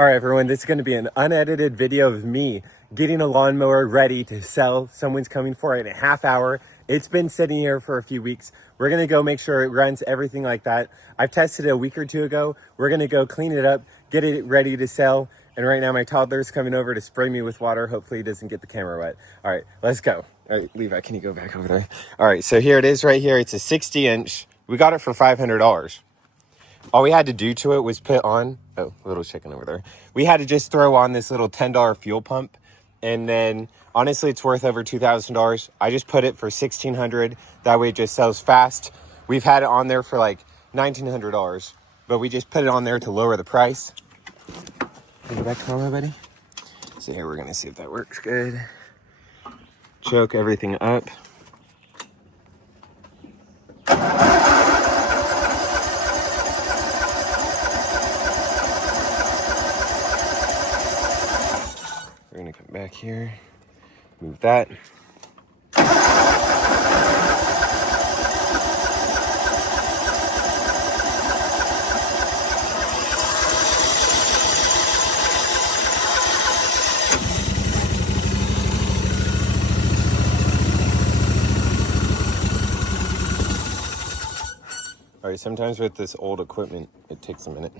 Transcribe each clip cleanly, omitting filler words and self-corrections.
All right, everyone, this is going to be an unedited video of me getting a lawnmower ready to sell. Someone's coming for it in a half hour. It's been sitting here for a few weeks. We're going to go make sure it runs, everything like that. I've tested it a week or two ago. We're going to go clean it up, get it ready to sell. And right now my toddler's coming over to spray me with water. Hopefully he doesn't get the camera wet. All right, let's go. All right, Levi, can you go back over there? All right, so here it is right here. It's a 60-inch. We got it for $500. All we had to do to it was put on, oh, little chicken over there. We had to just throw on this little $10 fuel pump. And then honestly, it's worth over $2,000. I just put it for $1,600. That way it just sells fast. We've had it on there for like $1,900, but we just put it on there to lower the price. Can you go back to normal, buddy? So here, we're gonna see if that works good. Choke everything up. We're gonna come back here, move that. All right, sometimes with this old equipment, it takes a minute.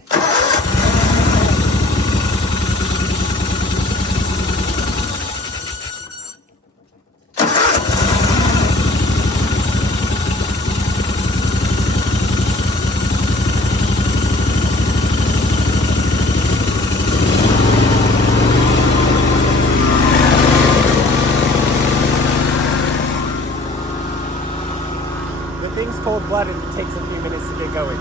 The thing's cold-blooded, it takes a few minutes to get going.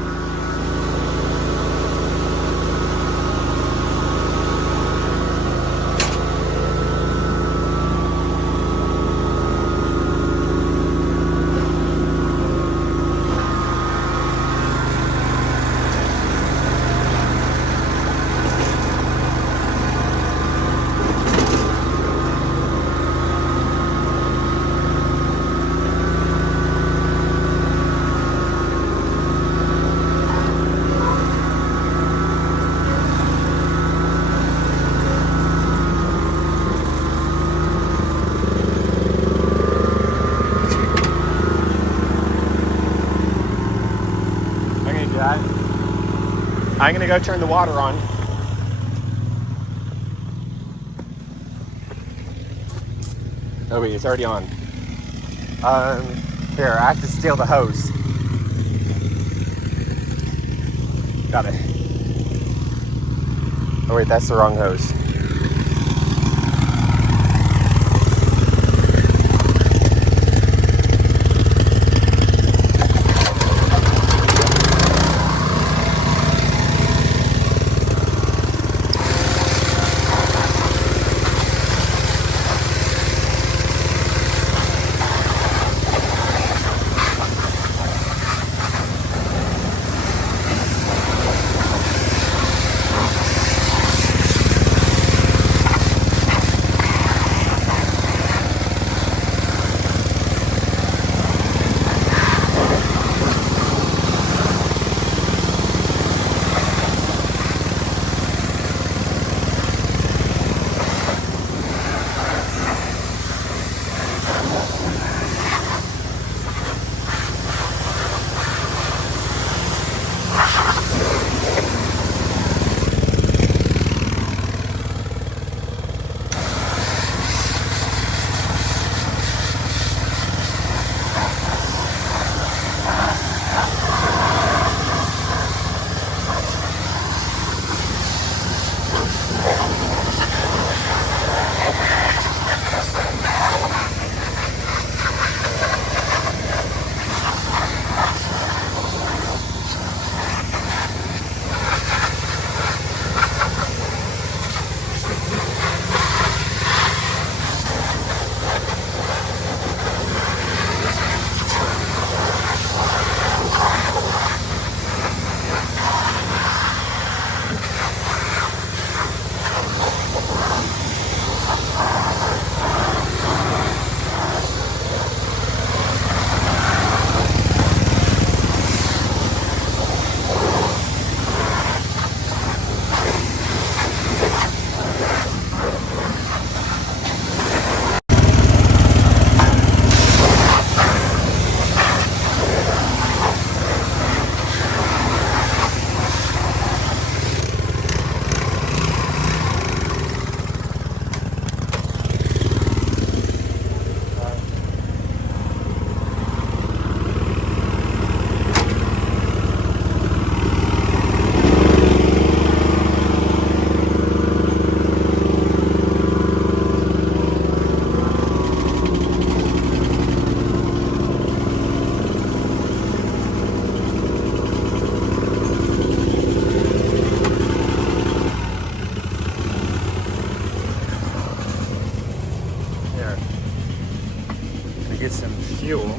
I'm gonna go turn the water on. Oh wait, it's already on. Here, I have to steal the hose. Got it. Oh wait, that's the wrong hose. fuel.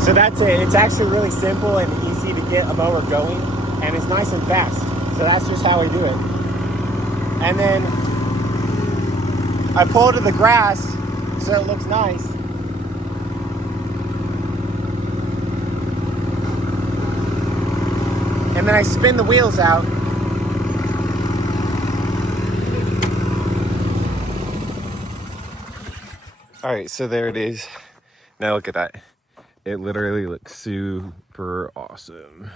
So that's it. It's actually really simple and easy to get a mower going, and it's nice and fast. So that's just how we do it. And then I pull to the grass so it looks nice. And then I spin the wheels out. All right, so there it is. Now look at that. It literally looks super awesome.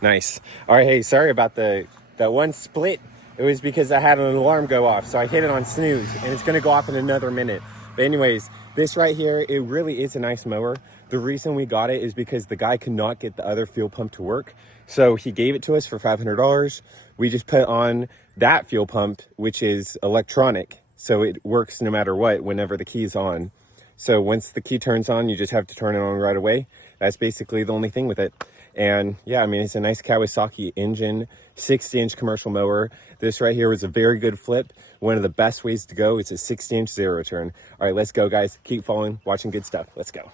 Nice. All right, hey, sorry about that one split. It was because I had an alarm go off, so I hit it on snooze, and it's gonna go off in another minute. But anyways, this right here, it really is a nice mower. The reason we got it is because the guy could not get the other fuel pump to work, so he gave it to us for $500. We just put on that fuel pump, which is electronic, so it works no matter what, whenever the key's on. So once the key turns on, you just have to turn it on right away. That's basically the only thing with it. And yeah, I mean, it's a nice Kawasaki engine, 60-inch commercial mower. This right here was a very good flip. One of the best ways to go. It's a 60-inch zero turn. All right, let's go, guys. Keep following, watching good stuff. Let's go.